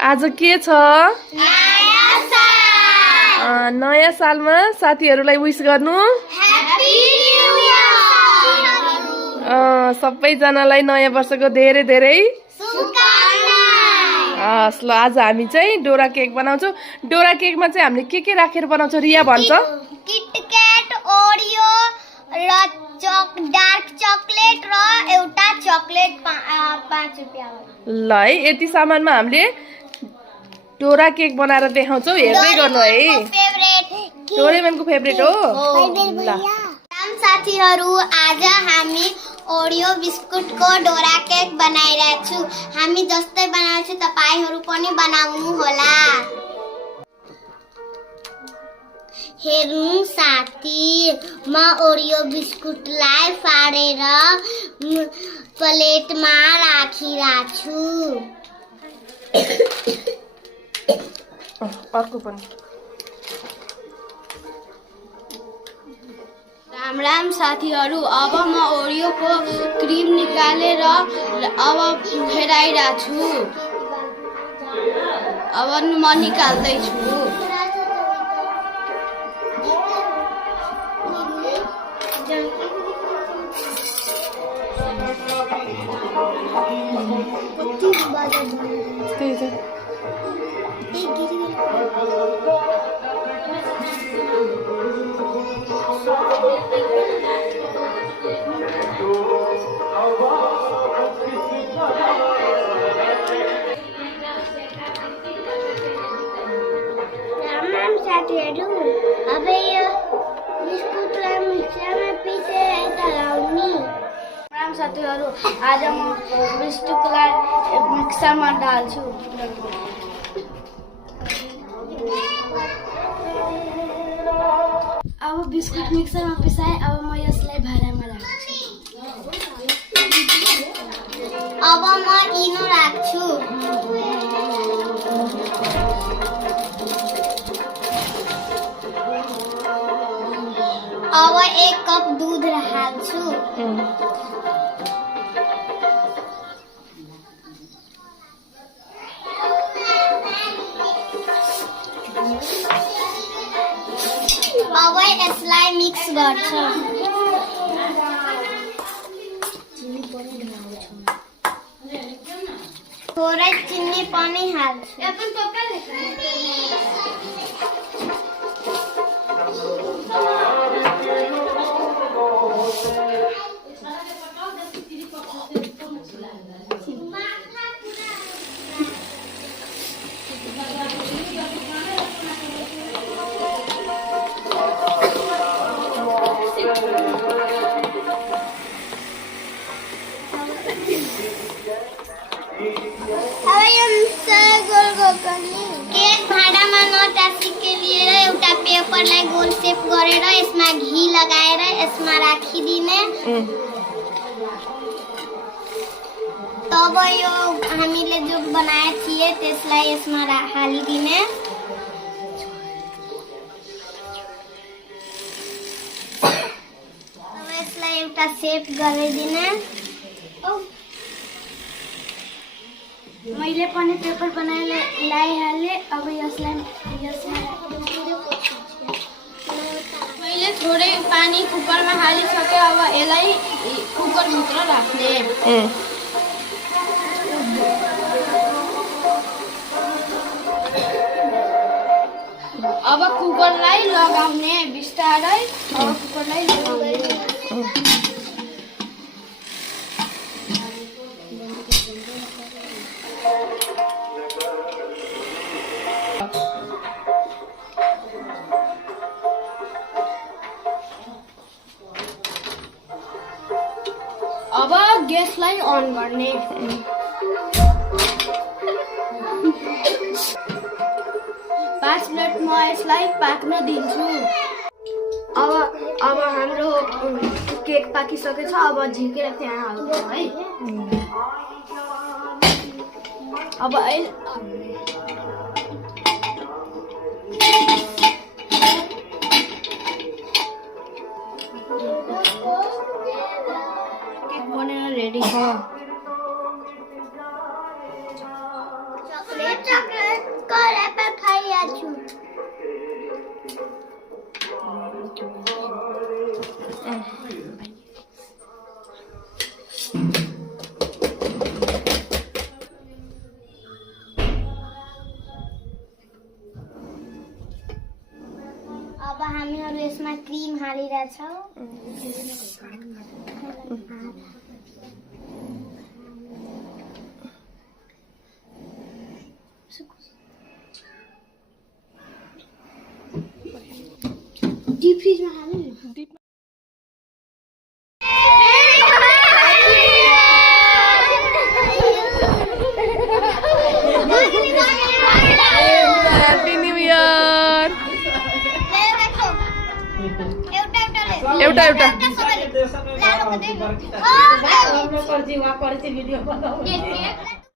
आज के छ नयाँ सालमा साथीहरूलाई विश गर्नु सबैजनालाई नयाँ वर्षको धेरै धेरै हस्। ल आज हामी चाहिँ डोरा केक बनाउँछौँ। डोरा केकमा चाहिँ हामीले के राखेर बनाउँछौँ रिया भन्छ? किटक्याट, ओरियो र डार्क चकलेट र एउटा चकलेट 5 रुपैयाँ। ल है यति सामानमा हामीले डोरा केक बनाएर देखाउँछौँ। हेर्दै गर्नु है। डोरेमनको फेभरेट हो। ल साथीहरू आज हामी ओरियो बिस्कुटको डोरा केक बनाइरहेको छु। हामी जस्तै बनाउँछु तपाईहरु पनि बनाउनु होला। हेर्नु साथी, म ओरियो बिस्कुटलाई फाडेर प्लेटमा राखिरहेको छु। अर्को पनि। राम राम साथीहरू, अब म ओरियोको क्रिम निकालेर अब फेराइरहेको छु। अब म निकाल्दै छु। साथीहरू, अब यो बिस्कुटलाई मिक्सरमा पिसेर यता लाउने। राम साथीहरू, आज म बिस्कुटलाई मिक्सरमा डाल्छु। अब बिस्कुट मिक्सरमा पिसाए, अब म यसलाई भाँडामा राख्छु। अब म इनो राख्छु। अब 1 कप दूध हाल्छु। अब यसलाई मिक्स गर्छु। थोरै चिनी पनि हाल्छु। केक भाँडामा नटासिके लिएर एउटा पेपरलाई गोल सेप गरेर यसमा घी लगाएर यसमा राखिदिने। तब यो हामीले जो बनाए थिए त्यसलाई यसमा हालिदिने। अब यसलाई एउटा सेप गरिदिने। मैले पनि पेपर बनाएर ल्याइहालेँ। अब यसलाई मैले थोरै पानी कुकरमा हालिसकेँ। अब यसलाई कुकरभित्र राख्ने। अब कुकरलाई लगाउने बिस्तारै। अब कुकरलाई लगाउने। अब ग्यासलाई अन गर्ने। पाँच मिनट म यसलाई पाक्न दिन्छु। अब हाम्रो केक पाकिसकेछ। अब झिकेर त्यहाँ हाल्छौँ है। अब केक बनेर रेडी छ। को ऱ्यापर खाइरहेको छु अब हामीहरू यसमा क्रिम हालिरहेछौँ डीप फ्रिजमा हाल्नु नि ह्याप्पी न्यू इयर एउटा एउटा पर्ची भिडियो बनाऊ